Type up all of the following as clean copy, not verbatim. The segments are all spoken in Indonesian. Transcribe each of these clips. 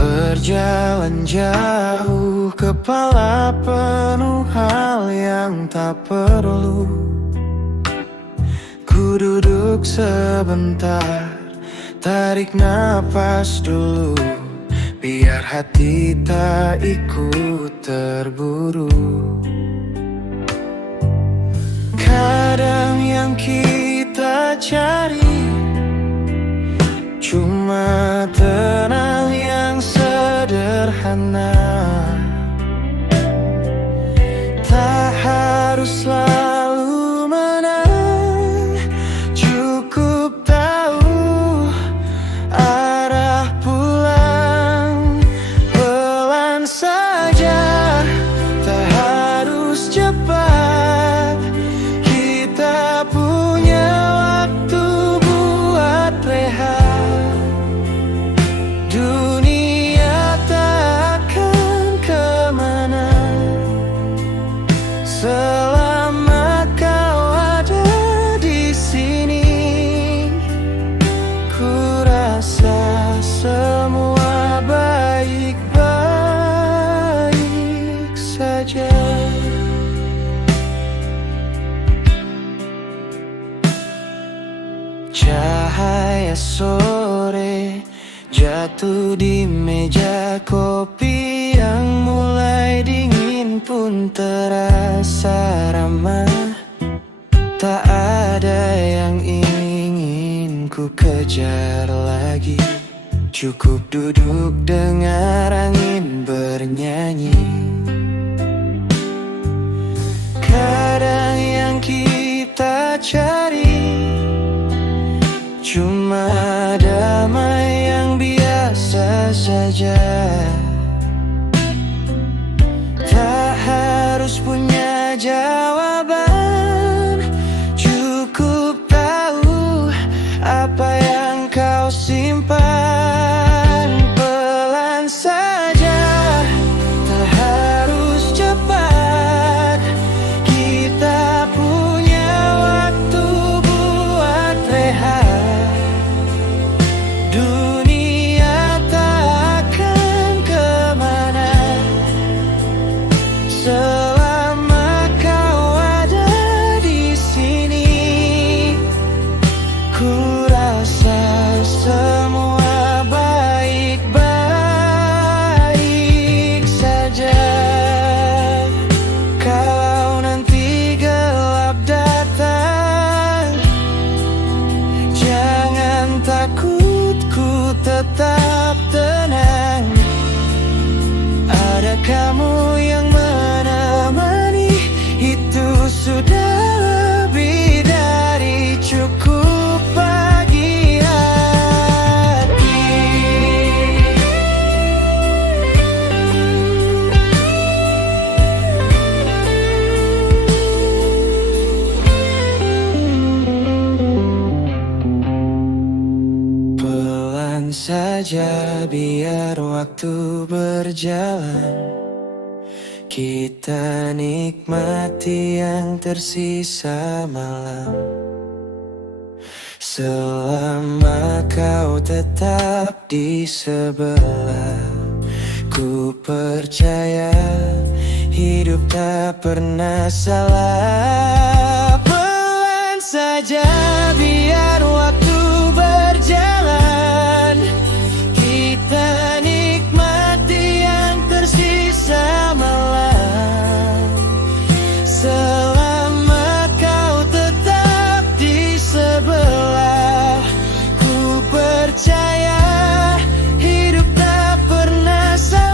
Berjalan jauh, kepala penuh hal yang tak perlu. Ku duduk sebentar, tarik napas dulu, biar hati tak ikut terburu. Kadang yang kita cari cuma tenang yang sederhana. Tak harus selalu menang, cukup tahu arah pulang. Pelan saja, tak harus cepat. Kita punya waktu buat rehat. Dunia tak akan kemana selama kau ada di sini. Ku rasa semua baik-baik saja. Cahaya sore jatuh di meja kopi yang mulai dingin pun terasa ramah. Tak ada yang ingin ku kejar lagi, cukup duduk dengar angin bernyanyi. Kadang yang kita cari cuma damai yang biasa saja. Tak harus punya jawaban, cukup tahu apa yang kau simpan. Pelan saja, tak harus cepat. Kita punya waktu buat rehat. Dunia tak akan kemana selama kau ada di sini. Ku rasa semua baik-baik saja. Kalau nanti gelap datang, jangan takut, ku tetap tenang. Ada kamu yang menemani, itu sudah lebih dari cukup bagi hati. Pelan saja biar waktu berjalan. Kita nikmati yang tersisa malam. Selama kau tetap di sebelah, ku percaya hidup tak pernah salah. Pelan saja biar waktu berjalan. Kita nikmati yang tersisa malam. Selama kau tetap di sebelah, ku percaya hidup tak pernah salah.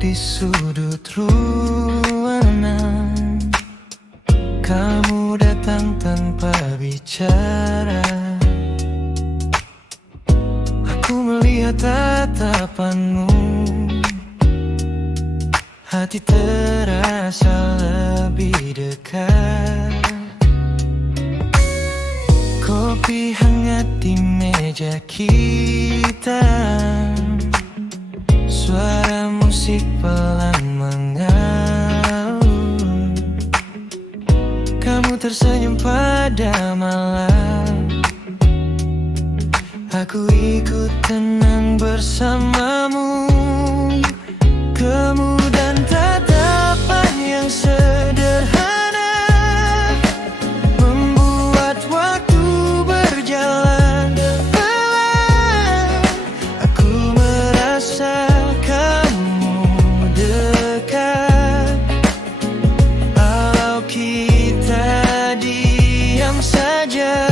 di sudut ruangan. Kamu datang tanpa bicara. Aku melihat tatapanmu, hati terasa lebih dekat. Kopi hangat di meja kita, suara musik pelan mengalun. Kamu tersenyum pada malam, aku ikut tenang bersamamu. Kemudian tatapan yang sederhana membuat waktu berjalan pelan. Aku merasa kamu dekat. Kalau kita diam saja,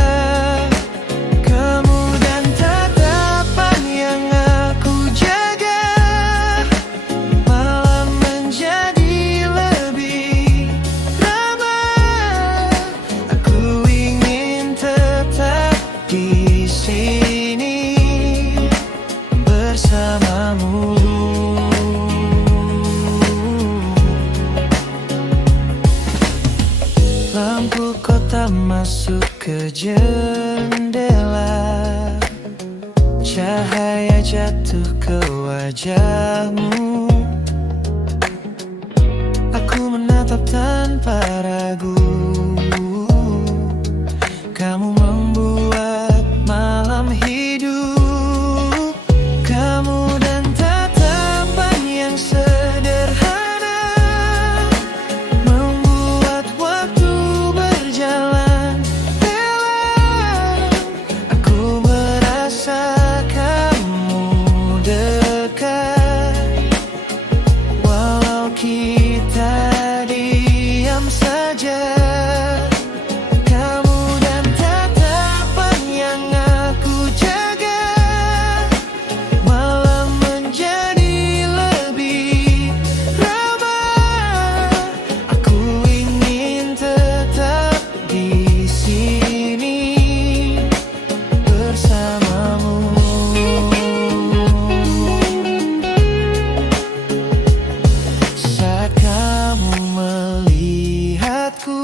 lampu kota masuk ke jendela, cahaya jatuh ke wajahmu. Aku menatap tanpa ragu, kamu membuat malam hidup. Kamu dan tatapan yang sederhana membuat waktu berjalan pelan. Aku merasa kamu dekat. Walau kita diam saja, kamu dan tatapan yang aku jaga. Malam menjadi lebih ramai. Aku ingin tetap di sini bersamamu. Saat kamu melihatku,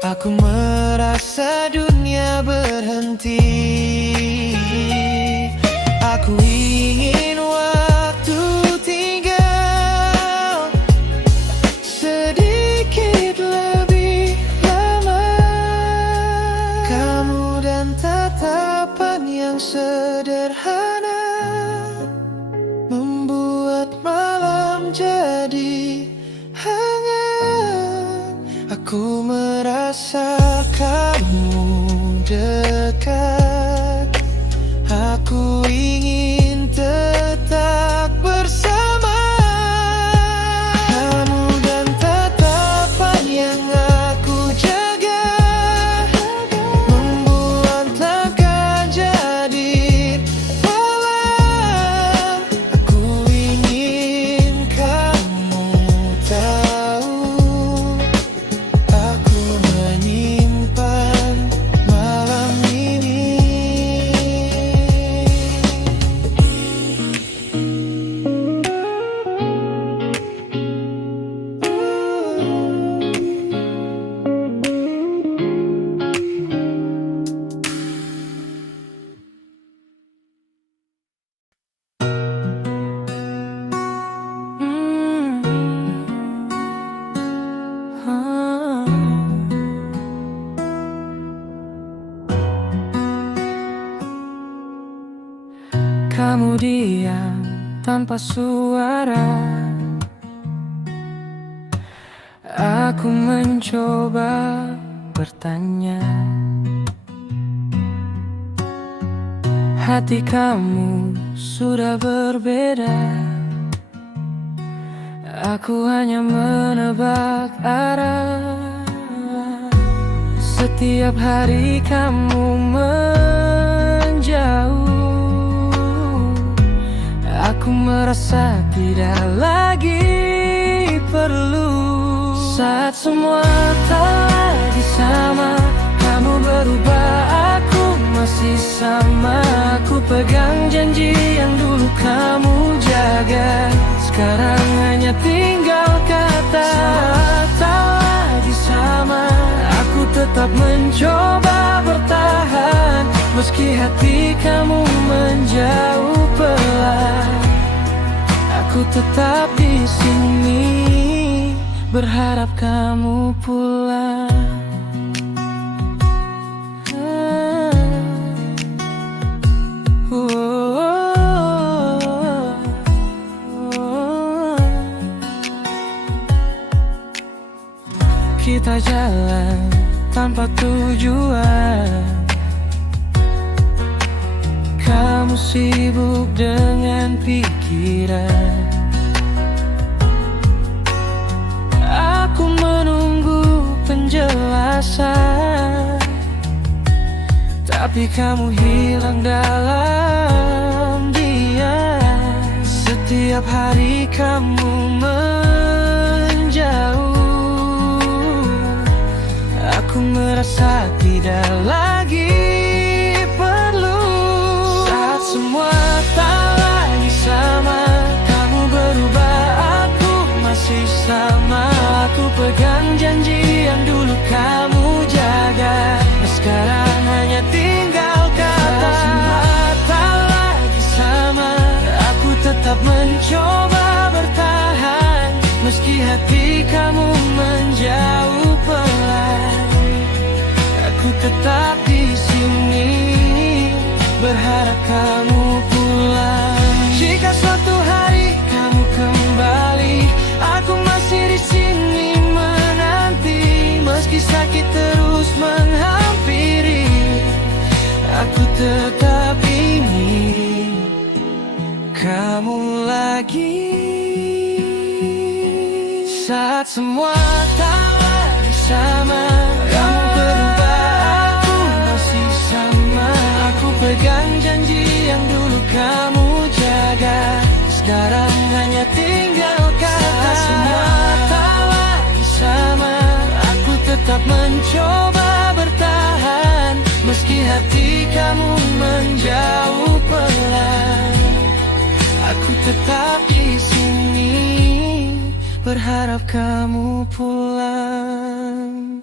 aku merasa dunia berhenti. Aku ingin waktu tinggal sedikit lebih lama. Kamu dan tatapan yang sederhana membuat malam jadi hangat. Aku merasa kamu dekat. Aku ingin tetap bersama. Kamu dan tatapan yang aku jaga membuat langkah jadi pelan. Aku ingin kamu tahu, aku menyimpan malam ini. Kamu diam tanpa suara. Aku mencoba bertanya. Hati kamu sudah berbeda. Aku hanya menebak arah. Setiap hari kamu menjauh. Aku merasa tidak lagi perlu. Saat semua tak lagi sama, kamu berubah, aku masih sama. Aku pegang janji yang dulu kamu jaga, sekarang hanya tinggal kata. Semua tak lagi sama, aku tetap mencoba bertahan, meski hati kamu menjauh pelan. Aku tetap di sini, berharap kamu pulang. Kita jalan tanpa tujuan, kamu sibuk dengan pikiran, aku menunggu penjelasan, tapi kamu hilang dalam diam. Setiap hari kamu menjauh, aku merasa tidak lagi perlu. Saat semua tak lagi sama, kamu berubah, aku masih sama. Aku pegang janji yang dulu kamu jaga, sekarang hanya tinggal kata. Semua tak lagi sama, aku tetap mencoba bertahan, meski hati kamu menjauh pelan. Aku tetap di sini, berharap kamu pulang. Jika suatu hari kamu kembali, aku masih di sini menanti. Meski sakit terus menghampiri, aku tetap ingin kamu lagi. Saat semua tak lagi sama, kamu berubah, aku masih sama. Aku pegang janji yang dulu kamu jaga, sekarang hanya tinggal kata. Semua tak lagi sama, aku tetap mencoba bertahan, meski hati kamu menjauh pelan. Aku tetap di sini, berharap kamu pulang.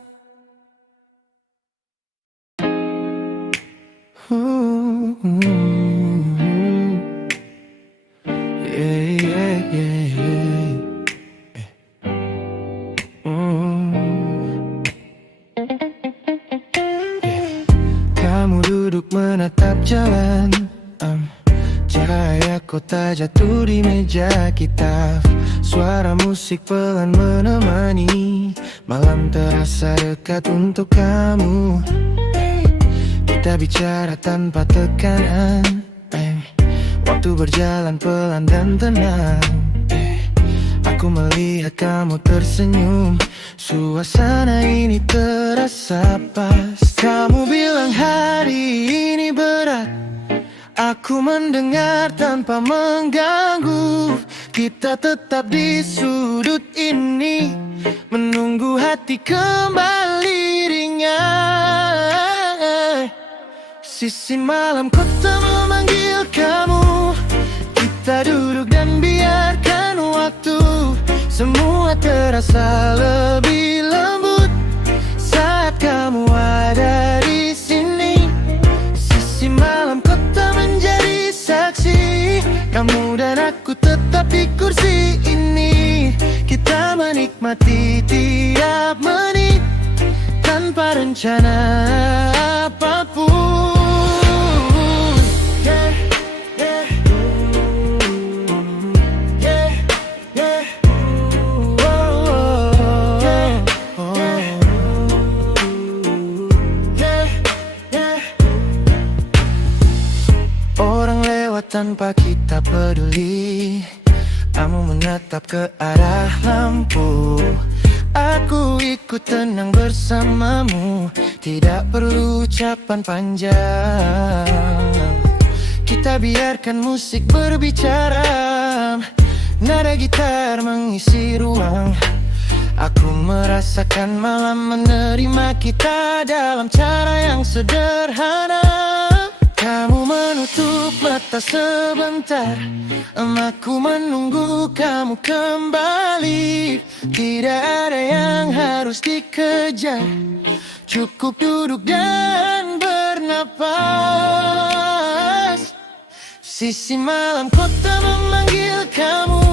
Kamu duduk menatap jalan, cahaya kota jatuh di meja kita. Suara musik pelan menemani, malam terasa dekat untuk kamu. Kita bicara tanpa tekanan, waktu berjalan pelan dan tenang. Aku melihat kamu tersenyum, suasana ini terasa pas. Kamu bilang hari ini berat, aku mendengar tanpa mengganggu. Kita tetap di sudut ini, menunggu hati kembali ringan. Sisi malam kota memanggil kamu, kita duduk dan biarkan waktu. Semua terasa lebih lembut saat kamu ada di sini. Sisi malam kota menjadi saksi, kamu dan aku tetap di kursi ini. Kita menikmati tiap menit tanpa rencana apapun. Orang lewat tanpa kita peduli, kamu menatap ke arah lampu. Aku ikut tenang bersamamu, tidak perlu ucapan panjang. Kita biarkan musik berbicara, Nada gitar mengisi ruang. Aku merasakan malam menerima kita dalam cara yang sederhana. Kamu menutup mata sebentar, aku menunggu kamu kembali. Tidak ada yang harus dikejar, cukup duduk dan bernapas. Sisi malam kota memanggil kamu.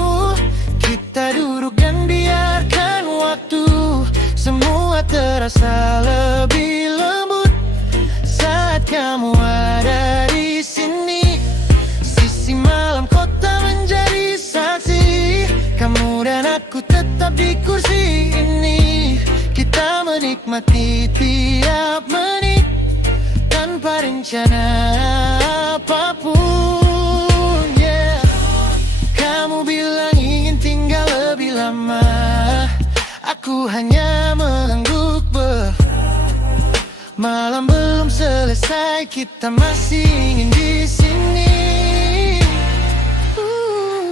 Kita duduk dan biarkan waktu. Semua terasa lebih lembut saat kamu ada di sini. Sisi malam kota menjadi saksi. Kamu dan aku tetap di kursi ini. Kita menikmati tiap menit tanpa rencana apapun, yeah. Kamu bilang ingin tinggal lebih lama, aku hanya mengangguk. Malam belum selesai, kita masih ingin di sini.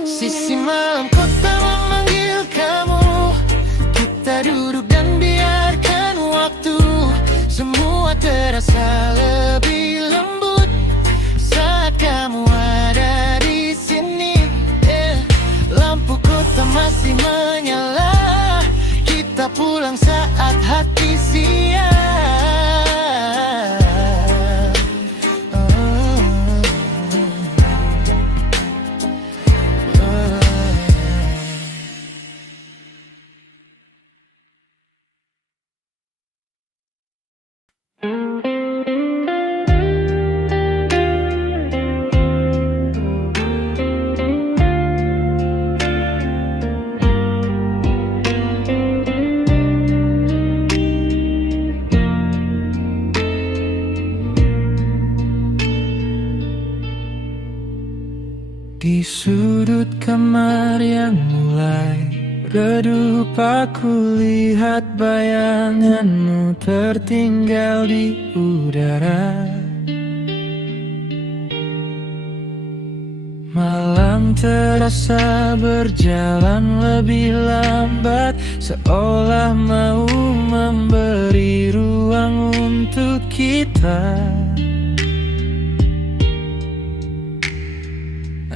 Sisi malam kota memanggil kamu. Kita duduk dan biarkan waktu. Semua terasa lebih lembut saat kamu ada di sini, yeah. Lampu kota masih menyala. Kita pulang saat hati siap. Di sudut kamar yang mulai redup, aku lihat bayanganmu tertinggal di udara. Malam terasa berjalan lebih lambat, seolah mau memberi ruang untuk kita.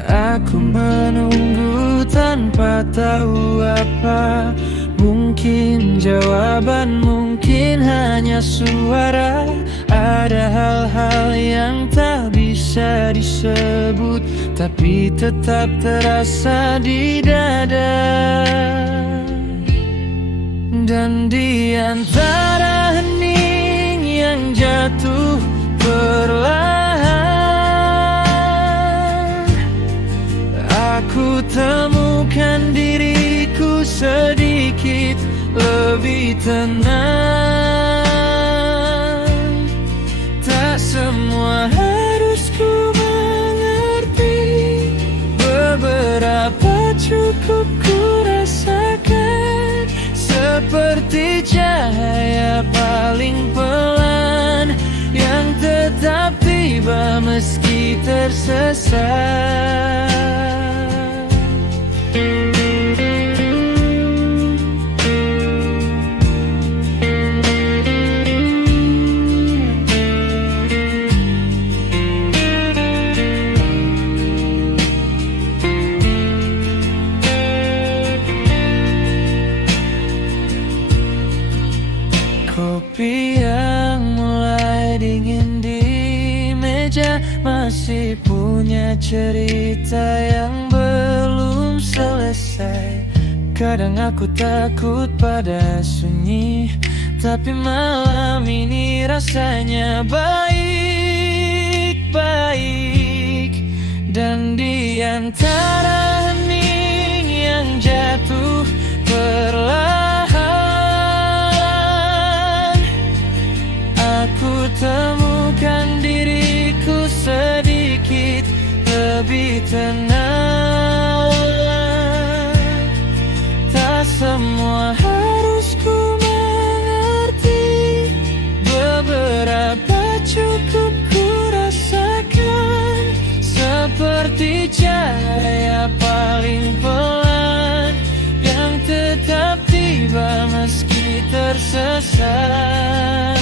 Aku menunggu tanpa tahu apa. Mungkin jawaban, mungkin hanya suara. Ada hal-hal yang tak bisa disebut, tapi tetap terasa di dada. Dan di antara hening yang jatuh perlahan, aku temukan diriku sedikit lebih tenang. Tak semua harus ku mengerti, beberapa cukup ku rasakan. Seperti cahaya paling pelan yang tetap tiba meski tersesat. Kopi yang mulai dingin di meja masih punya cerita yang belum selesai. Kadang aku takut pada sunyi, tapi malam ini rasanya baik-baik. Dan di antara hening yang jatuh perlahan, aku temukan diriku sedikit lebih tenang. Tak semua harus ku mengerti, beberapa cukup ku rasakan. Seperti cahaya paling pelan tersesat.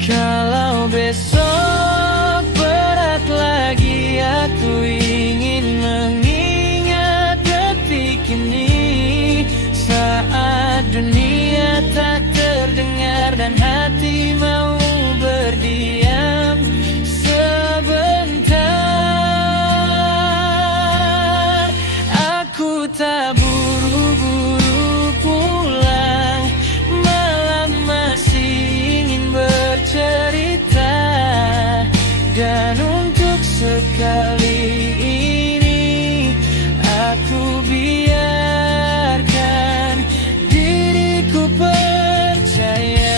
Kalau besok berat lagi, aku ingin mengingat detik ini, saat dunia tak terdengar dan hati mau berdiam sebentar. Aku tak buru-buru pulang, malam masih ingin bercerita. Dan untuk sekali ini aku biarkan diriku percaya.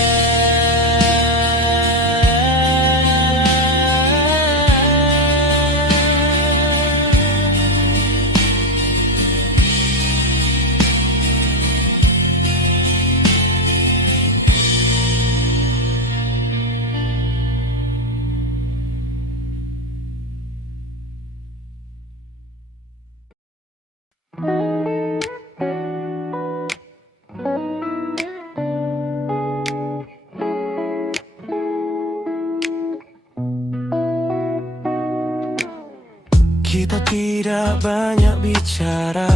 Kita tidak banyak bicara,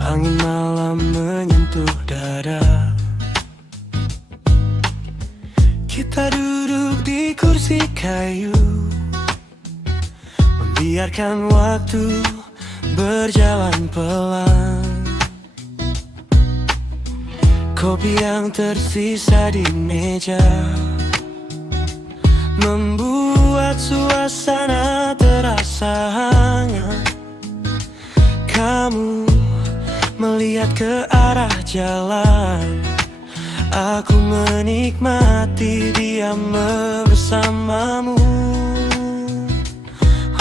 angin malam menyentuh dada. Kita duduk di kursi kayu, membiarkan waktu berjalan pelan. Kopi yang tersisa di meja membuat suasana terasa hangat. Kamu melihat ke arah jalan, aku menikmati diam bersamamu.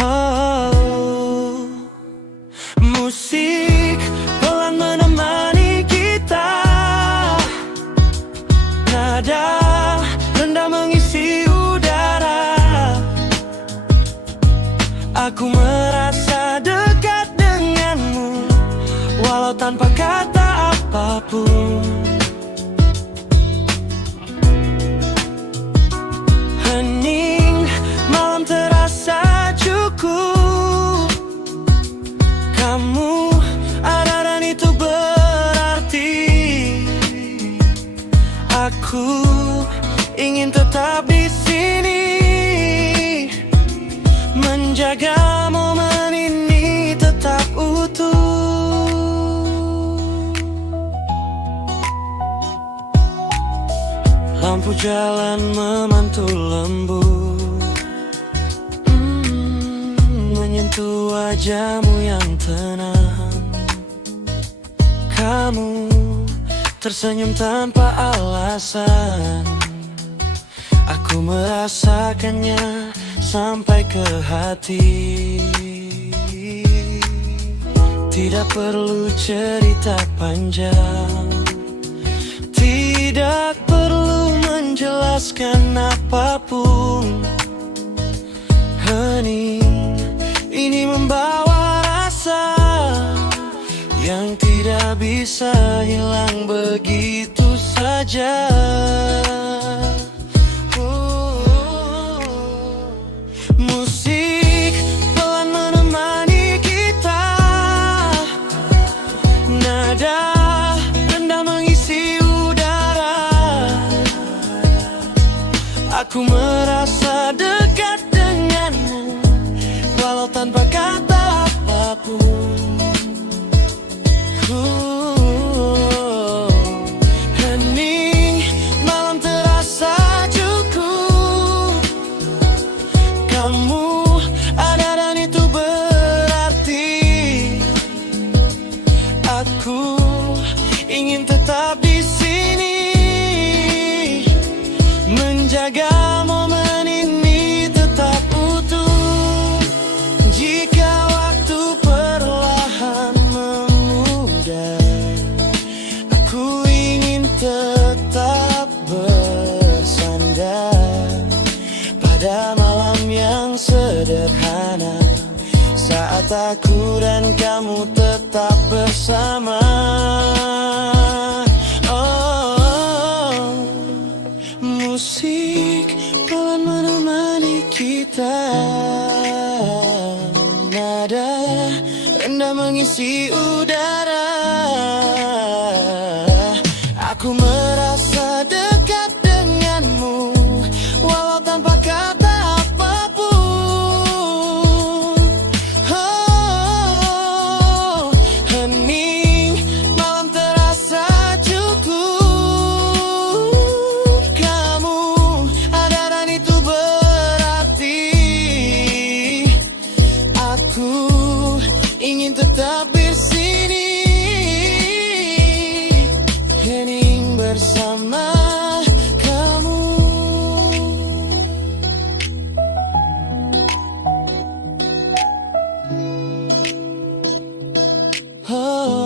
Oh, musik pelan menemani kita, nada rendah mengisi udara. Aku merasa dekat denganmu, walau tanpa kata apapun. Hening malam terasa cukup, kamu ada dan itu berarti. Aku ingin tetap di sini, menjaga momen ini tetap utuh. Lampu jalan memantul lembut, menyentuh wajahmu yang tenang. Kamu tersenyum tanpa alasan, aku merasakannya sampai ke hati. Tidak perlu cerita panjang, tidak perlu menjelaskan apapun. Hening ini membawa rasa yang tidak bisa hilang begitu saja. Musik pelan menemani kita, nada rendah mengisi udara. Aku merasa dekat denganmu, walau tanpa kata apapun. Hening malam terasa cukup, kamu ada dan itu berarti. Aku ingin tetap di sini, menjaga momen ini tetap utuh. Jika waktu perlahan memudar, aku ingin tetap bersandar pada malam yang sederhana, saat aku dan kamu tetap tetap bersama. Oh, musik pelan menemani kita, nada rendah mengisi udara. Aku merasa dekat denganmu, walau tanpa kata apapun. Oh, hening malam terasa cukup. Kamu ada dan itu berarti aku ingin tetap di sini, hening bersama kamu. Oh,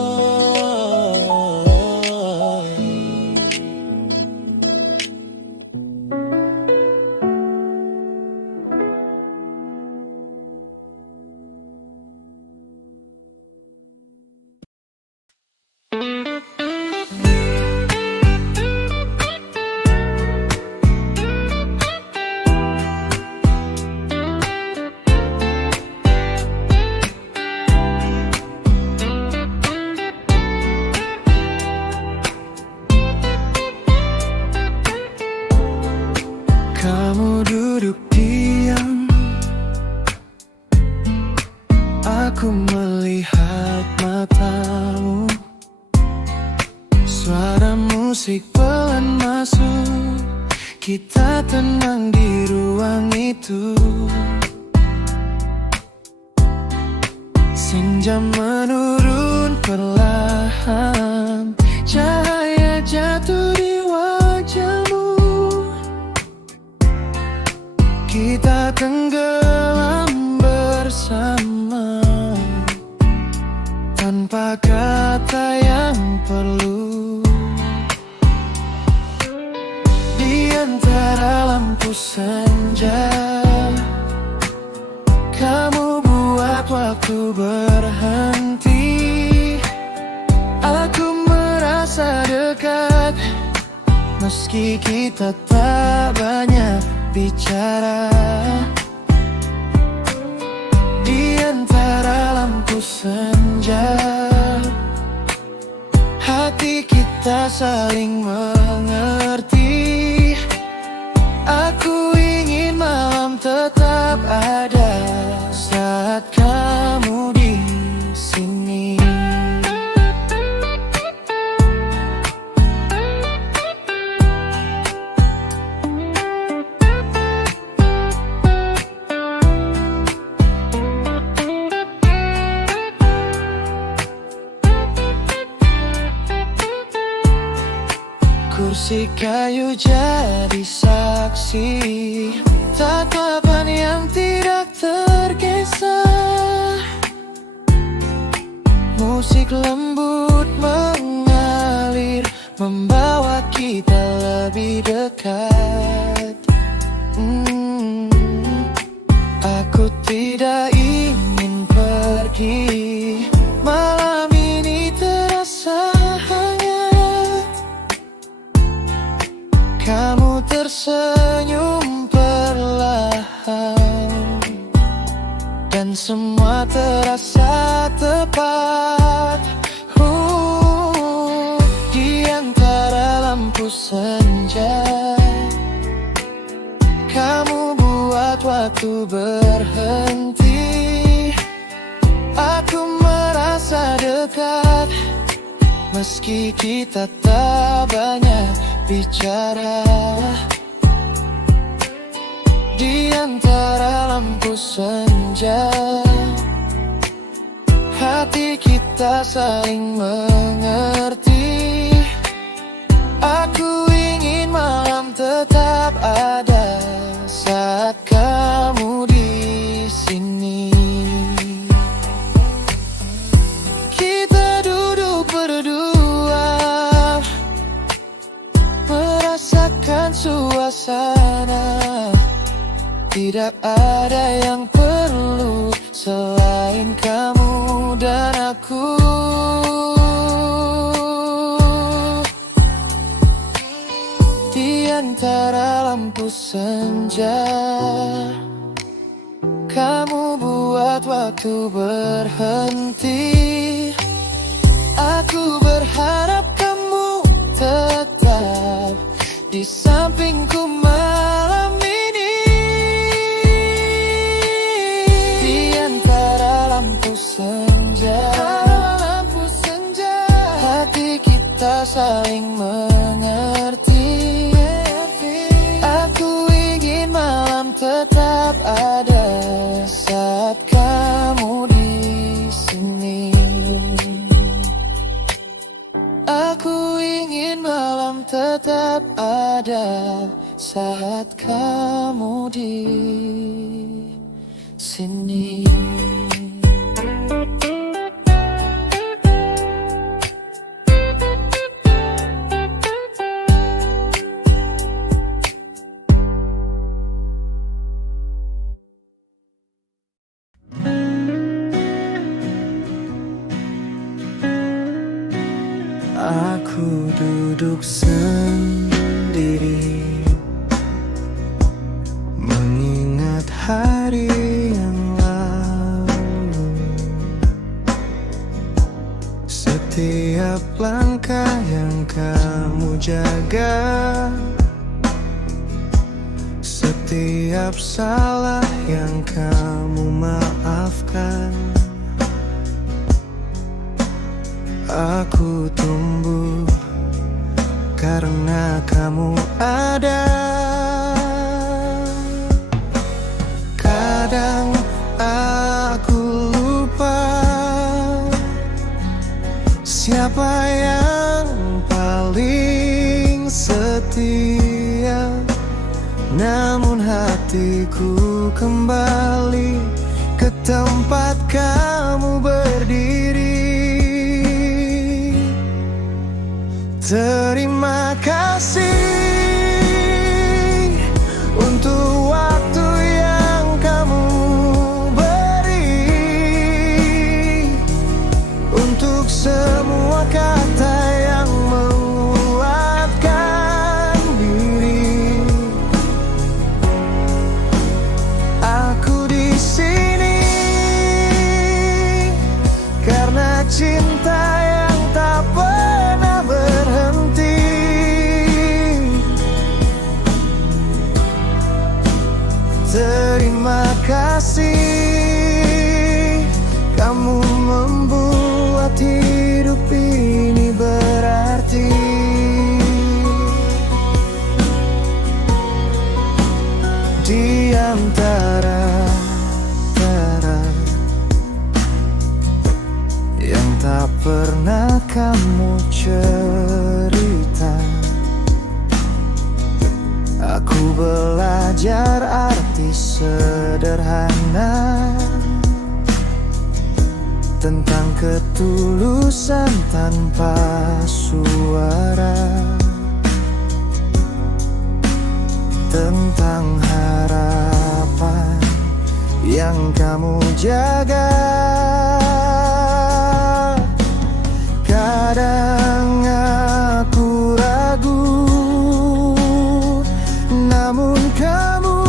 kamu duduk diam, aku melihat matamu. Suara musik pelan masuk, kita tenang di ruang itu. Senja menurun perlahan, cahaya jatuh di wajahmu. Kita tenggelam bersama, tanpa kata yang perlu. Di antara lampu senja, kamu buat waktu berhenti. Aku merasa dekat, meski kita tak banyak bicara. Di antara lampu senja, hati kita saling mengerti. Aku ingin malam tetap ada saat kamu di sini. Kursi kayu jadi saksi, tatapan yang tidak tergesah. Musik lembut mengalir, membawa kita lebih dekat. Aku tidak ingin pergi, malam ini terasa hangat. Kamu tersenyum perlahan, dan semua terasa tepat. Di antara lampu senja, kamu buat waktu berhenti. Aku merasa dekat, meski kita tak banyak bicara. Di antara lampu senja, hati kita saling mengerti. Aku ingin malam tetap ada saat kamu di sini. Kita duduk berdua, merasakan suasana. Tidak ada yang perlu selain kamu dan aku. lampu senja. Kamu buat waktu berhenti. Aku berharap kamu tetap di sampingku malam ini. Di antara lampu senja, hati kita saling mengerti. Aku ingin malam tetap ada saat kamu di sini. Aku ingin malam tetap ada saat kamu di sini. Aku duduk sendiri, mengingat hari yang lalu. Setiap langkah yang kamu jaga, setiap salah yang kamu maafkan. Aku tumbuh karena kamu ada. Kadang aku lupa siapa yang paling setia, namun hatiku kembali ke tempat kamu berdiri. Terima kasih untuk waktu yang kamu beri, untuk semua kata yang menguatkan diri. Aku di sini karena cinta yang tak pernah berhenti. Terima kasih, kamu membuat hidup ini berarti. Di antara yang tak pernah kamu cerita, aku belajar arti sederhana tentang ketulusan tanpa suara, tentang harapan yang kamu jaga. Kadang aku ragu, namun kamu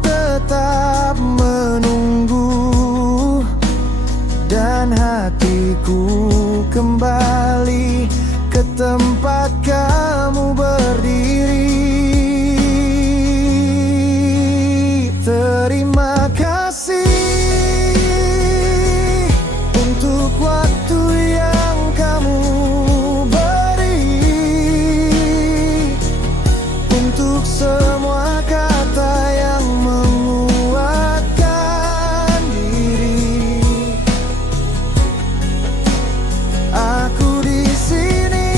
tetap menunggu, dan hatiku kembali ke tempat kamu berdiri. Terima kasih untuk waktu yang kamu beri, untuk semua kata yang menguatkan diri. Aku di sini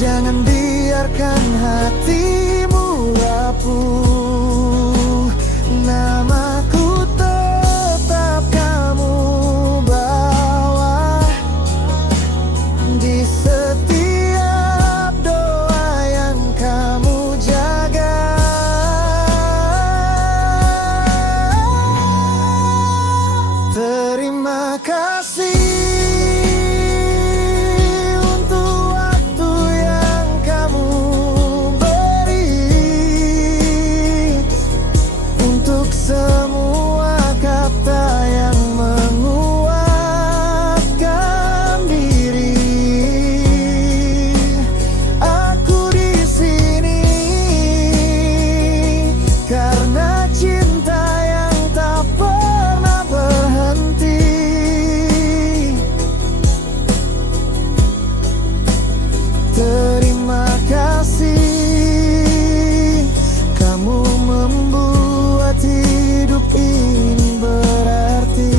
Jangan biarkan hatimu rapuh. Namaku tetap kamu bawa di setiap doa yang kamu jaga. Terima kasih untuk waktu yang kamu beri, untuk semua kata yang menguatkan diri. Aku di sini karena cinta yang tak pernah berhenti. Terima kasih, kamu membuat hidup ini berarti.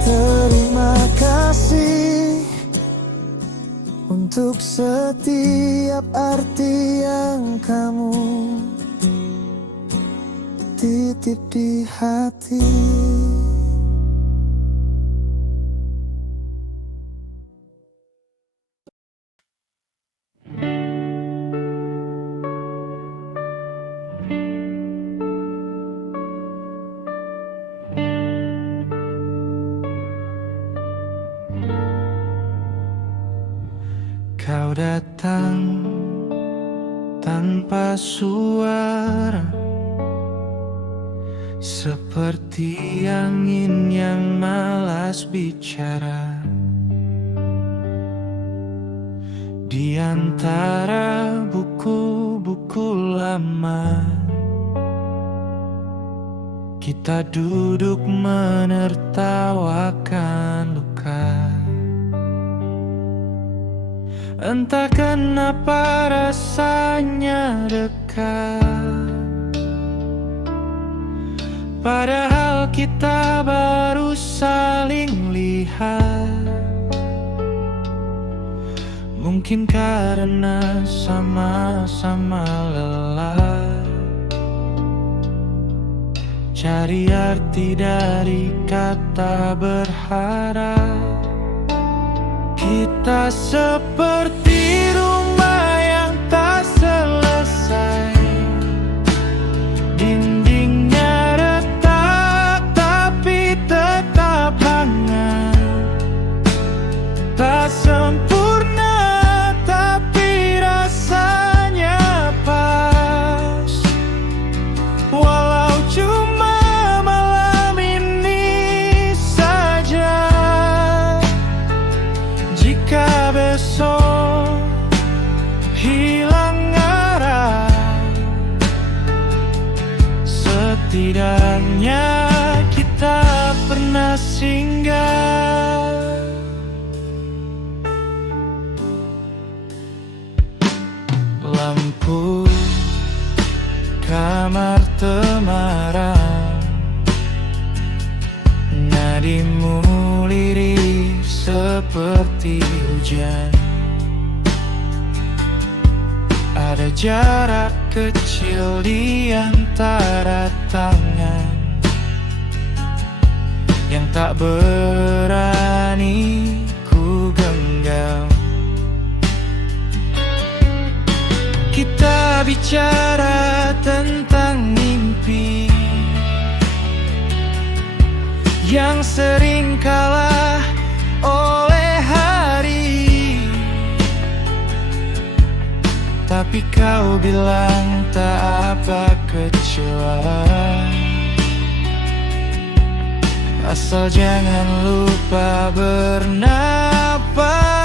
Terima kasih untuk setiap arti yang kamu titip di hati. Kau datang tanpa suara, seperti angin yang malas bicara. Di antara buku-buku lama, kita duduk menertawakan luka. Entah kenapa rasanya dekat, padahal kita baru saling lihat. Mungkin karena sama-sama lelah cari arti dari kata berharap. Kita seperti rumah yang tak selesai, dindingnya retak tapi tetap hangat. Tak sempurna tapi rasanya pas. Walau cuma malam ini saja, jika besok hilang arah, setidaknya kita pernah singgah. Lampu kamar temaram, nadimu lirih seperti hujan. Ada jarak kecil di antara tangan yang tak berani ku genggam. Kita bicara tentang mimpi yang sering kalah oleh hari, tapi kau bilang tak apa kecewa, asal jangan lupa bernapas.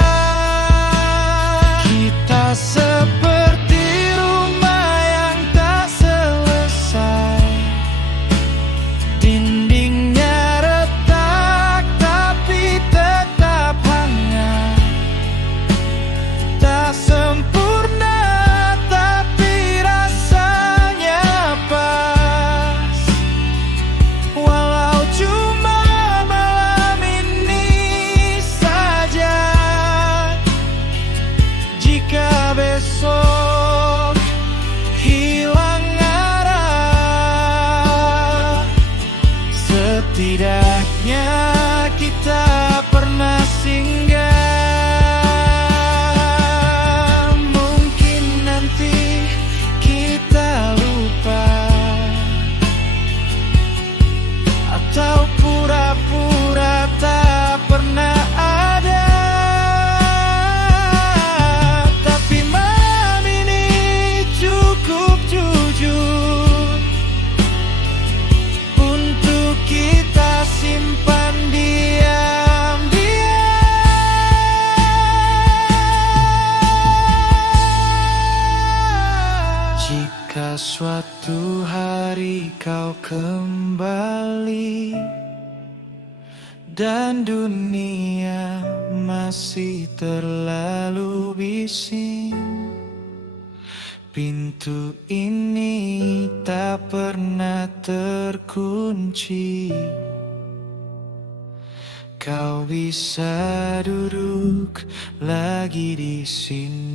Kita seperti rumah yang tak selesai, dindingnya retak tapi tetap hangat. Tak sempurna tapi rasanya pas. Walau cuma malam ini kau kembali dan dunia masih terlalu bising. Pintu ini tak pernah terkunci. Kau bisa duduk lagi di sini.